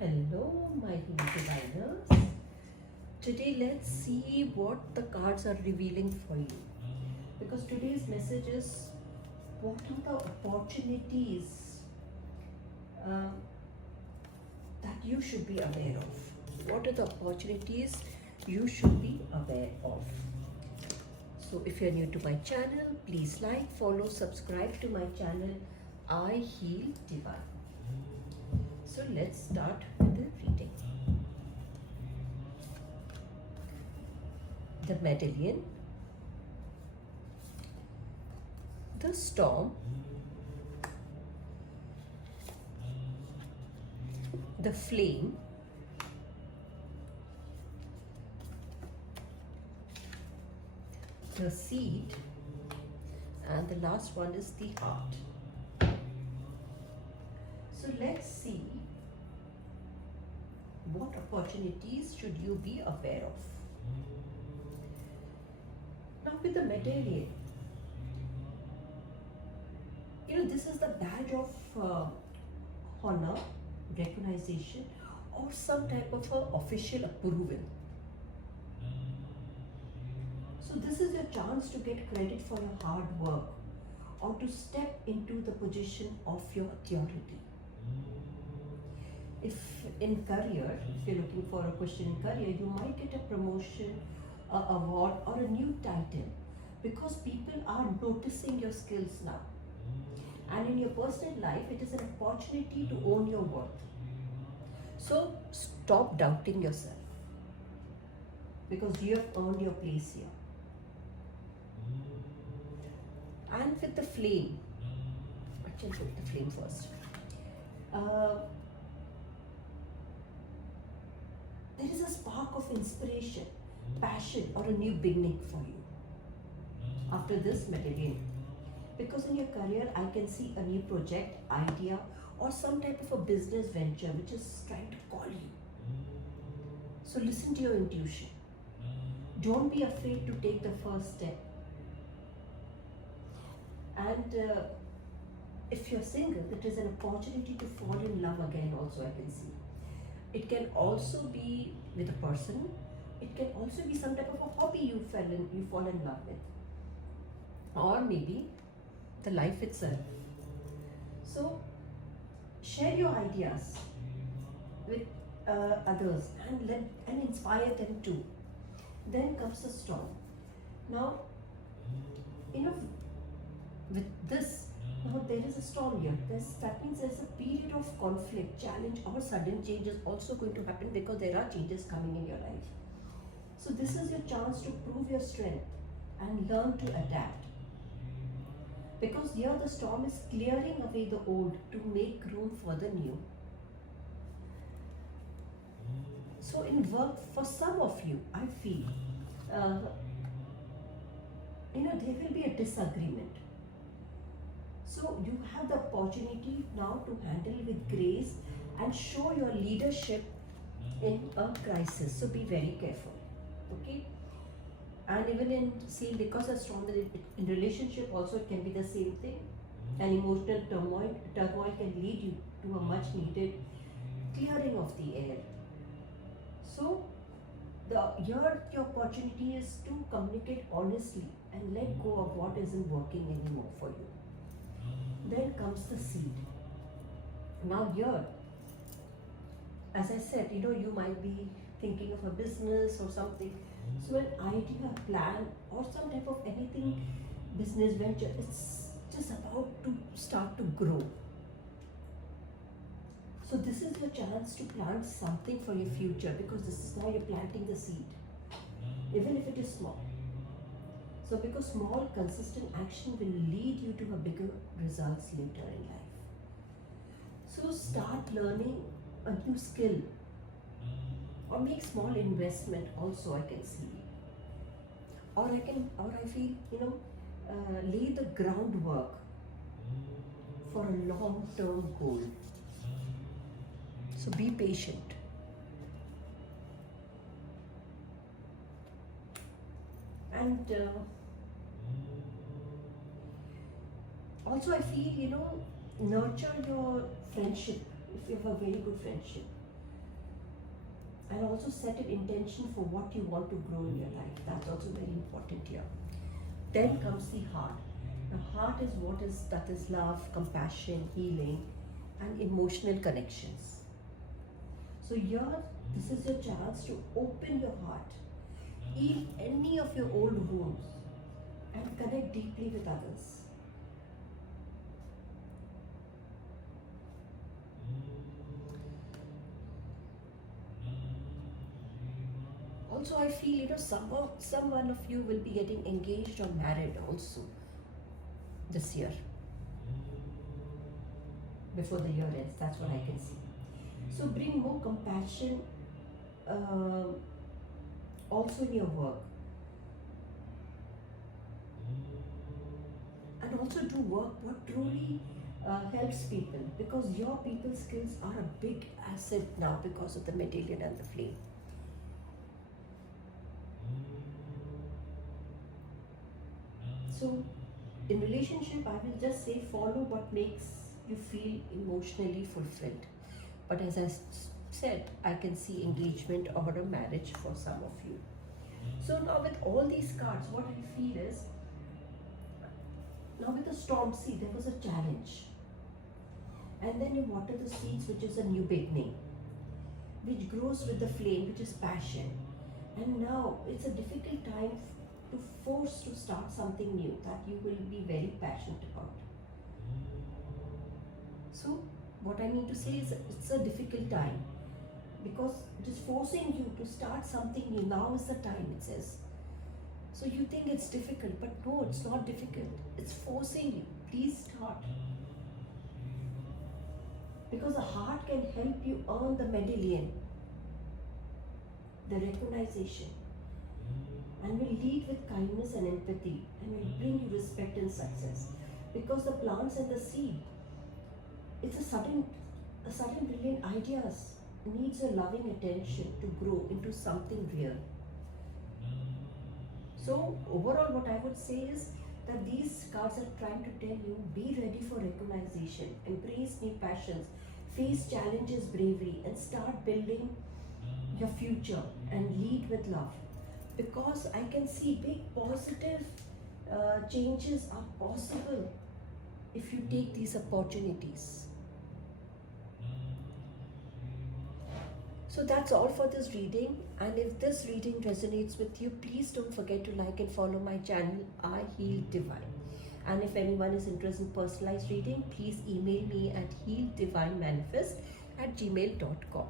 Hello, my Hindu diviners. Today, let's see what the cards are revealing for you. Because today's message is what are the opportunities uh, that you should be aware of? What are the opportunities you should be aware of? So, if you're new to my channel, please like, follow, subscribe to my channel, I Heal Divine. So, let's start with the reading. The medallion, the storm, the flame, the seed, and the last one is the heart. So let's see what opportunities should you be aware of. Now with the medallion, this is the badge of honor, recognition, or some type of official approval. So this is your chance to get credit for your hard work or to step into the position of your authority. If in career, if you're looking for a question in career, you might get a promotion, a award, or a new title because people are noticing your skills now. And in your personal life, it is an opportunity to own your worth. So stop doubting yourself because you have earned your place here. And with the flame, actually put the flame first. There is a spark of inspiration, passion, or a new beginning for you after this medallion. Because in your career, I can see a new project, idea, or some type of a business venture which is trying to call you. So listen to your intuition. Don't be afraid to take the first step. And if you're single, it is an opportunity to fall in love again also, I can see. It can also be with a person. It can also be some type of a hobby you fall in love with. Or maybe the life itself. So share your ideas with others and inspire them too. Then comes the storm. Now, with this, now there is a storm here. That means there's a period of conflict, challenge, or sudden change is also going to happen because there are changes coming in your life. So this is your chance to prove your strength and learn to adapt. Because here the storm is clearing away the old to make room for the new. So in work, for some of you, I feel, there will be a disagreement. So you have the opportunity now to handle with grace and show your leadership in a crisis. So be very careful, okay? And even in because of storm, in relationship also it can be the same thing. An emotional turmoil can lead you to a much needed clearing of the air. So your opportunity is to communicate honestly and let go of what isn't working anymore for you. Then comes the seed. Now here, as I said, you might be thinking of a business or something. So an idea, plan, or some type of anything, business venture, it's just about to start to grow. So this is your chance to plant something for your future because this is now you're planting the seed, even if it is small. So because small, consistent action will lead you to a bigger results later in life. So start learning a new skill or make small investment also, I can see. Or I feel, lay the groundwork for a long-term goal. So be patient. And also I feel, nurture your friendship if you have a very good friendship. And also set an intention for what you want to grow in your life. That's also very important here. Then comes the heart. The heart is that is love, compassion, healing, and emotional connections. So here, this is your chance to open your heart, heal any of your old wounds, and connect deeply with others. Also, I feel someone of you will be getting engaged or married also this year, before the year ends. That's what I can see. So bring more compassion also in your work, and also do work what truly helps people, because your people skills are a big asset now because of the medallion and the flame. So in relationship, I will just say follow what makes you feel emotionally fulfilled. But as I said, I can see engagement or a marriage for some of you. So now with all these cards, what I feel is, now with the storm, see, there was a challenge. And then you water the seeds, which is a new beginning, which grows with the flame, which is passion. And now it's a difficult time to force to start something new that you will be very passionate about. So what I mean to say is, it's a difficult time, because it is forcing you to start something new. Now is the time, it says. So you think it's difficult, but no, it's not difficult. It's forcing you. Please start. Because the heart can help you earn the medallion, the recognition, and will lead with kindness and empathy, and will bring you respect and success. Because the plants and the seed, it's a sudden brilliant ideas, needs your loving attention to grow into something real. So overall, what I would say is that these cards are trying to tell you, be ready for recognition, embrace new passions, face challenges bravely, and start building your future and lead with love. Because I can see big positive changes are possible if you take these opportunities. So that's all for this reading, and if this reading resonates with you, please don't forget to like and follow my channel, I Heal Divine. And if anyone is interested in personalized reading, please email me at healdivinemanifest@gmail.com.